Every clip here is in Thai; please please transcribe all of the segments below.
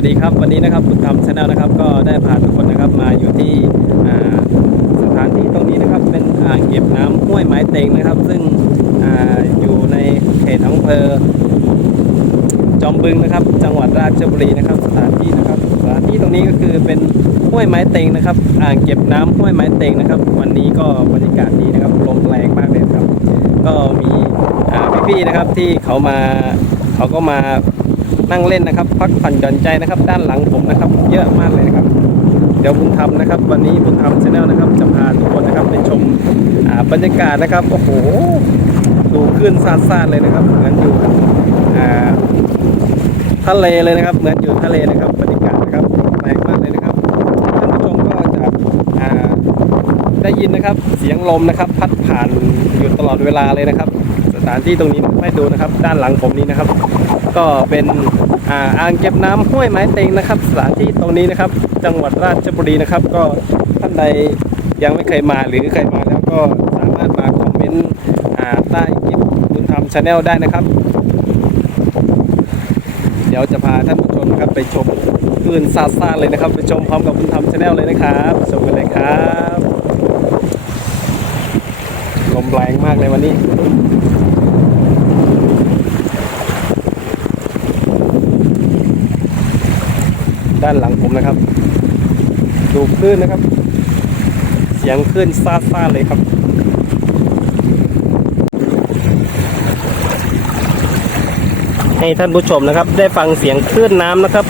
วัสดีครับวันนี้นะครับบุญธรรมชาแนลนะครับก็ได้พาทุกคนนะครับมาอยู่ที่สถานที่ตรงนี้นะครับเป็นอ่างเก็บน้ำห้วยไม้เต็งนะครับ ซึ่งออยู่ในเขตอำเภอจอมบึงนะครับ จังหวัดราชบุรีนะครับ สถานที่นะครับสถานที่ตรงนี้ก็คือเป็นห้วยไม้เต็งนะครับ อ่างเก็บน้ำห้วยไม้เต็งนะครับ วันนี้ก็บรรยากาศดีนะครับลมแรงมากเลยครับ ก็มีพี่ๆนะครับที่เขามาเขาก็มา นั่งเล่นนะครับ พักผ่อนหย่อนใจนะครับ ด้านหลังผมนะครับ เยอะมากเลยนะครับ เดี๋ยวบุญธรรมนะครับ วันนี้บุญธรรมชาแนลนะครับจะพาทุกคนนะครับไปชมบรรยากาศนะครับโอ้โหดูขึ้นซาซาดๆเลยนะครับ เหมือนอยู่ทะเลเลยนะครับ เหมือนอยู่ทะเลนะครับบรรยากาศนะครับแปลกมากเลยนะครับท่านผู้ชมก็จะได้ยินนะครับเสียงลมนะครับพัดผ่านอยู่ตลอดเวลาเลยนะครับ สถานที่ตรงนี้ให้ดูนะครับ ด้านหลังผมนี้นะครับ ก็เป็นอ่าอ่างเก็บน้ำห้วยไม้เต็งนะครับ สถานที่ตรงนี้นะครับ จังหวัดราชบุรีนะครับ ก็ท่านใดยังไม่เคยมาหรือเคยมาแล้วก็สามารถมาคอมเมนต์อ่าใต้คลิปบุญธรรมชาแนลได้นะครับ เดี๋ยวจะพาท่านผู้ชมนะครับไปชมคลื่นซาซาเลยนะครับ ไปชมพร้อมกับบุญธรรมชาแนลเลยนะครับชมกันเลยครับลมแรงมากเลยวันนี้ ด้านหลังผมนะครับ ดูคลื่นนะครับ เสียงคลื่นซ่าๆเลยครับให้ท่านผู้ชมนะครับ ได้ฟังเสียงคลื่นน้ำนะครับ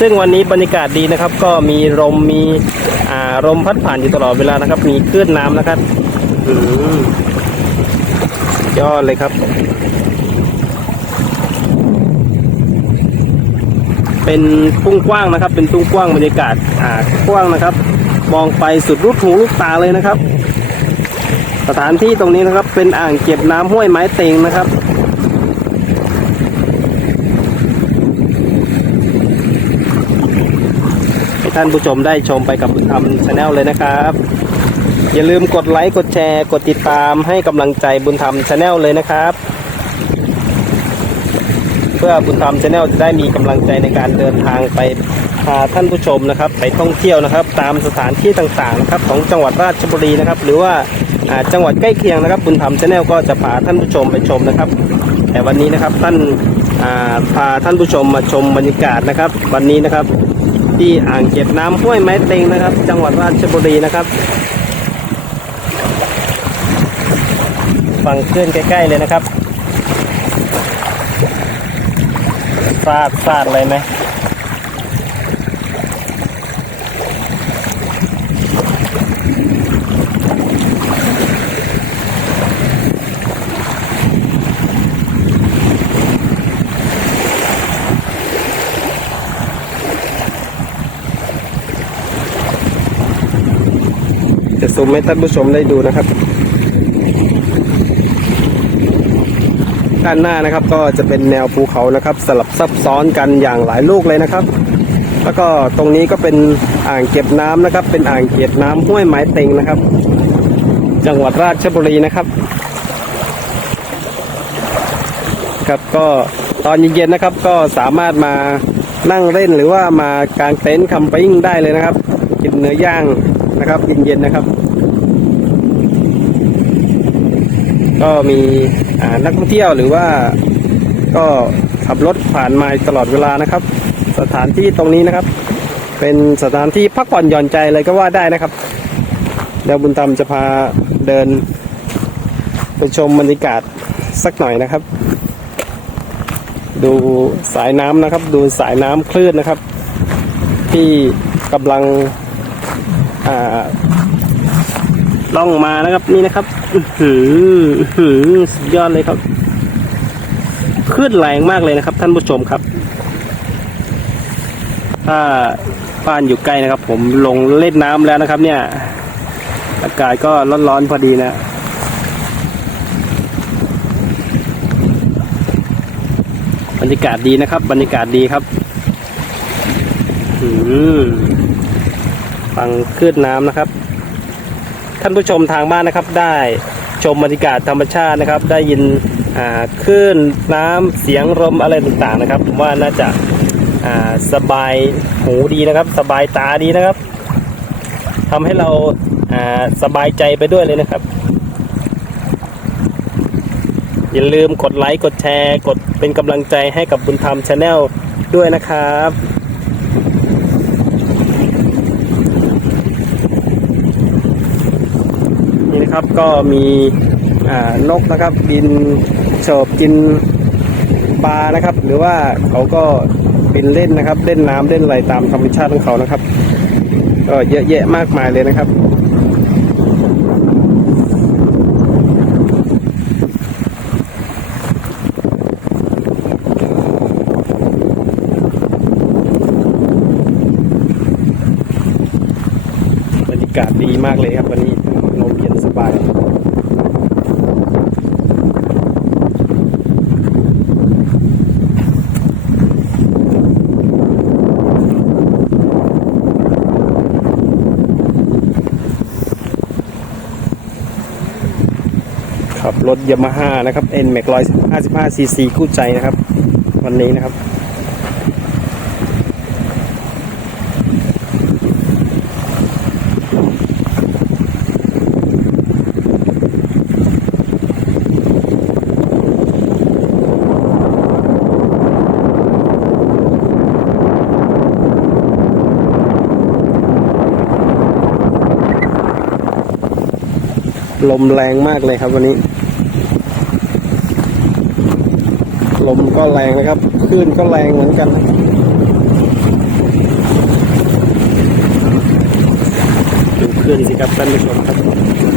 ซึ่งวันนี้บรรยากาศดีนะครับ ก็มีลมมีอ่าลมพัดผ่านอยู่ตลอดเวลานะครับ มีคลื่นน้ำนะครับอยอดเลยครับ เป็นทุ่งกว้างนะครับ เป็นทุ่งกว้างบรรยากาศอ่ากว้างนะครับ มองไปสุดลูกหูลูกตาเลยนะครับ สถานที่ตรงนี้นะครับ เป็นอ่างเก็บน้ำห้วยไม้เต็งนะครับท่านผู้ชมได้ชมไปกับบุญธรรมชาแนลเลยนะครับ อย่าลืมกดไลค์กดแชร์ กดติดตามให้กำลังใจบุญธรรมชาแนลเลยนะครับ พื่อบุญธรรมชาแนลจะได้มีกำลังใจในการเดินทางไปพาท่านผู้ชมนะครับ ไปท่องเที่ยวนะครับ ตามสถานที่ต่างๆนะครับของจังหวัดราชบุรีนะครับ หรือว่าจังหวัดใกล้เคียงนะครับ บุญธรรมชาแนลก็จะพาท่านผู้ชมไปชมนะครับ แต่วันนี้นะครับท่านาพาท่านผู้ชมมาชมบรรยากาศนะครับ วันนี้นะครับ ที่อ่างเก็บน้ำห้วยไม้เต็งนะครับ จังหวัดราชบุรีนะครับฟังเคลื่อนใกล้ ๆ เลยนะครับ ฟาดฟาดเลยไหมจะซูมให้ท่านผู้ชมได้ดูนะครับ ด้านหน้านะครับ ก็จะเป็นแนวภูเขานะครับ สลับซับซ้อนกันอย่างหลายลูกเลยนะครับ แล้วก็ตรงนี้ก็เป็นอ่างเก็บน้ำนะครับ เป็นอ่างเก็บน้ำห้วยไม้เต็งนะครับ จังหวัดราชบุรีนะครับ ครับก็ตอนเย็นๆนะครับ ก็สามารถมานั่งเล่นหรือว่ามากางเต็นท์คัมปิ้งได้เลยนะครับ กินเนื้อย่างนะครับเย็นๆนะครับ ก็มี นักท่องเที่ยวหรือว่าก็ขับรถผ่านมาตลอดเวลานะครับ สถานที่ตรงนี้นะครับ เป็นสถานที่พักผ่อนหย่อนใจเลยก็ว่าได้นะครับ เดี๋ยวบุญธรรมจะพาเดิน ไปชมบรรยากาศสักหน่อยนะครับ ดูสายน้ำนะครับ ดูสายน้ำคลื่นนะครับ ที่กำลัง ล่องมานะครับนี่นะครับหือหือสุดยอดเลยครับคลื่นแรงมากเลยนะครับ ท่านผู้ชมครับ ถ้าบ้านอยู่ใกล้นะครับ ผมลงเล่นน้ำแล้วนะครับ เนี่ย อากาศก็ร้อนๆพอดีนะบรรยากาศดีนะครับ บรรยากาศดีครับอืมฟังคลื่นน้ำนะครับ ท่านผู้ชมทางบ้านนะครับ ได้ชมบรรยากาศธรรมชาตินะครับ ได้ยินคลื่นน้ำเสียงลมอะไรต่างๆนะครับผมว่าน่าจะาสบายหูดีนะครับ สบายตาดีนะครับทำให้เราาสบายใจไปด้วยเลยนะครับ อย่าลืมกดไลค์กดแชร์ กดเป็นกำลังใจให้กับบุญธรรมชาแนลด้วยนะครับ นะครับก็มีนกนะครับบินโฉบกินปลานะครับ หรือว่าเขาก็บินเล่นนะครับ เล่นน้ำเล่นอะไรตามธรรมชาติของเขานะครับ ก็เยอะแยะมากมายเลยนะครับบรรยากาศดีมากเลยครับวันนี้ ขับรถยามาฮ่านะครับ N Max 155 cc คู่ใจนะครับ วันนี้นะครับ ลมแรงมากเลยครับวันนี้ ลมก็แรงนะครับคลื่นก็แรงเหมือนกันดูคลื่นสิครับท่านผู้ชมครับ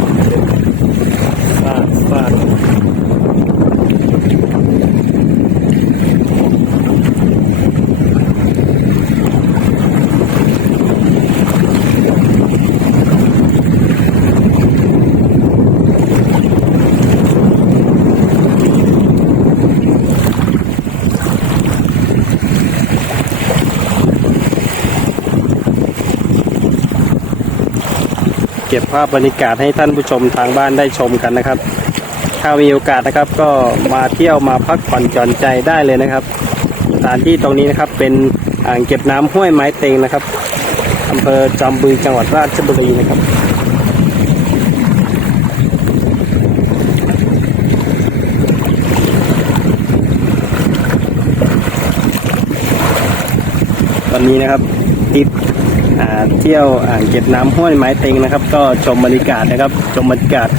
ก็บภาพบรรยากาศให้ท่านผู้ชมทางบ้านได้ชมกันนะครับ ถ้ามีโอกาสนะครับก็มาเที่ยวมาพักผ่อนหย่อนใจได้เลยนะครับ สถานที่ตรงนี้นะครับเป็นอ่างเก็บน้ำห้วยไม้เต็งนะครับอำเภอจอมบึงจังหวัดราชบุรีนะครับวันนี้นะครับทริปอ่า เที่ยวอ่างเก็บน้ำห้วยไม้เต็งนะครับ ก็ชมบรรยากาศนะครับ ชมบรรยากาศ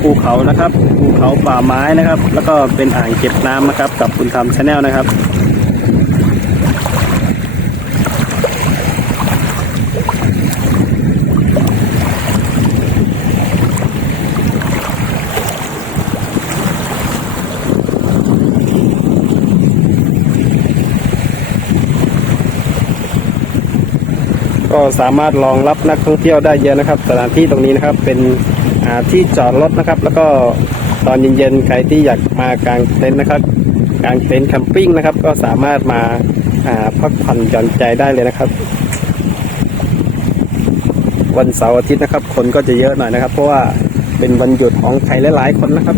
ภูเขานะครับภูเขาป่าไม้นะครับ แล้วก็เป็นอ่างเก็บน้ำนะครับ กับคุณธรรมชาแนลนะครับ ก็สามารถรองรับนักท่องเที่ยวได้เยอะนะครับ สถานที่ตรงนี้นะครับเป็นที่จอดรถนะครับ แล้วก็ตอนเย็นๆใครที่อยากมากางเต็นท์นะครับกางเต็นท์แคมปิ้งนะครับ ก็สามารถมาพักผ่อนหย่อนใจได้เลยนะครับ วันเสาร์อาทิตย์นะครับ คนก็จะเยอะหน่อยนะครับ เพราะว่าเป็นวันหยุดของใครหลายๆคนนะครับ